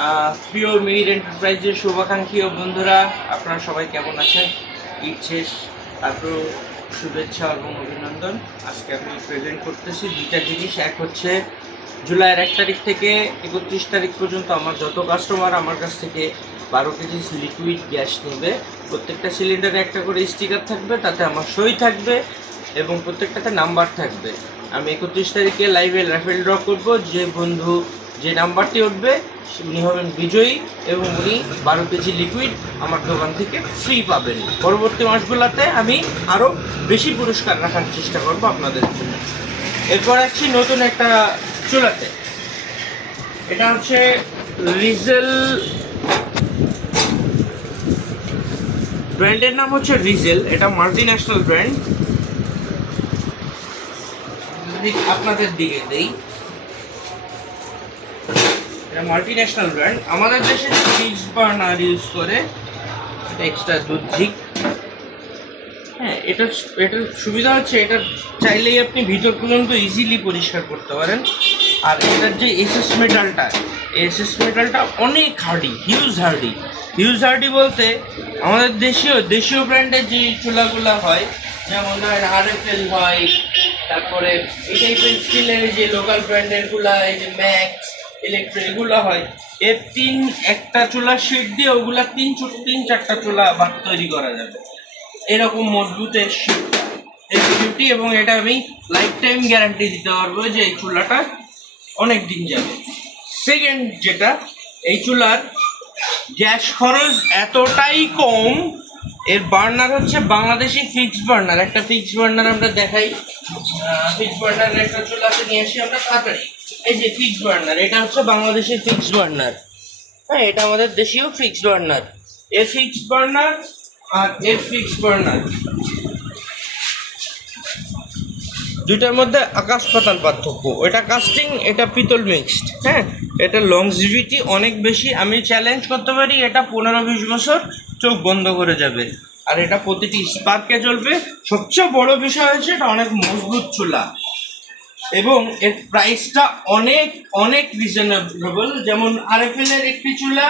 প্রিয় মিহির এন্টারপ্রাইজের শুভাকাঙ্ক্ষী ও বন্ধুরা, আপনারা সবাই কেমন আছেন? ঈদ শেষ, তারপর শুভেচ্ছা এবং অভিনন্দন। আজকে আমি প্রেজেন্ট করতেছি দুইটা জিনিস। এক হচ্ছে জুলাইয়ের 1 তারিখ থেকে 31 তারিখ পর্যন্ত আমার যত কাস্টমার আমার কাছ থেকে 12 কেজি লিকুইড গ্যাস নেবে, প্রত্যেকটা সিলিন্ডারে একটা করে স্টিকার থাকবে, তাতে আমার সই থাকবে এবং প্রত্যেকটাতে নাম্বার থাকবে। আমি 31 তারিখে লাইভে রাফেল ড্র করব। যে বন্ধু যে নাম্বারটি উঠবে উনি হবেন বিজয়ী এবং উনি 12 কেজি লিকুইড আমার দোকান থেকে ফ্রি পাবেন। পরবর্তী মাসগুলোতে আমি আরও বেশি পুরস্কার রাখার চেষ্টা করব আপনাদের জন্য। এরপর আসছি নতুন একটা চুলাতে। এটা হচ্ছে রিজেল, ব্র্যান্ডের নাম হচ্ছে রিজেল। এটা মাল্টি ন্যাশনাল ব্র্যান্ড। আপনাদের দিকে দেই, এটা মাল্টি ন্যাশনাল ব্র্যান্ড। আমাদের দেশে ফিক্স বার্নার ইউজ করে, এটা এক্সট্রা দুধঝিক। হ্যাঁ, এটার সুবিধা হচ্ছে এটা চাইলেই আপনি ভিতর পর্যন্ত ইজিলি পরিষ্কার করতে পারেন। আর এটার যে এসএস মেটালটা অনেক হার্ডি, হিউজ হার্ডি বলতে আমাদের দেশীয় ব্র্যান্ডের যে চুলাগুলো হয়, যেমন ধরেন RFL হয়, তারপরে এই টাইপের স্টিলের যে লোকাল ব্র্যান্ডেরগুলো, এই যে ম্যাক্স ইলেকট্রিক এগুলো হয়, এর একটা চুলার শেড দিয়ে ওগুলা 3-4টা চুলা ভাত তৈরি করা যাবে। এরকম মজবুতের শেডটা এই বিউটি, এবং এটা আমি লাইফ টাইম গ্যারান্টি দিতে পারবো যে এই চুলাটা অনেক দিন যাবে। সেকেন্ড যেটা, এই চুলার গ্যাস খরচ এতটাই কম। এর বার্নার হচ্ছে বাংলাদেশি ফিক্সড বার্নার। একটা ফিক্সড বার্নার আমরা দেখাই, ফিক্সড বার্নারের একটা চুলাতে নিয়ে আসি আমরা তাড়াতাড়ি। এই যে ফিক্সড বার্নার, এটা হচ্ছে বাংলাদেশি ফিক্সড বার্নার। হ্যাঁ, এটা আমাদের দেশীয় ফিক্সড বার্নার। এর ফিক্সড বার্নার আর এর ফিক্সড বার্নার দুইটার মধ্যে আকাশ পাতাল পার্থক্য। এটা কাস্টিং, এটা পিতল মিক্সড। হ্যাঁ, এটা লংজিভিটি অনেক বেশি। আমি চ্যালেঞ্জ করতে পারি এটা 15-20 বছর চোখ বন্ধ করে যাবে। আর এটা প্রতিটি স্পার্কে চলবে। সবচেয়ে বড় বিষয় হচ্ছে এটা অনেক মজবুত চুলা এবং এর প্রাইসটা অনেক রিজনেবল। যেমন RFL এর একটি চুলা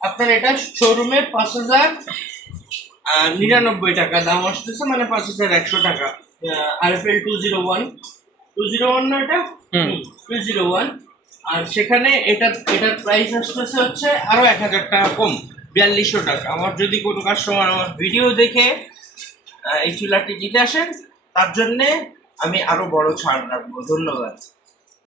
আপনার এটা শোরুমে 5,099 টাকা দাম আসতেছে, মানে 5,100 টাকা। RFL 201 না, এটা 201। আর সেখানে এটার প্রাইস আসতেছে হচ্ছে আরও 1,000 টাকা কম, 4200 টাকা। আমার যদি কোনো কাস্টমার আমার ভিডিও দেখে এই চুলাটি জিতে আসেন, তার জন্যে আমি আরও বড় ছাড় রাখবো। ধন্যবাদ।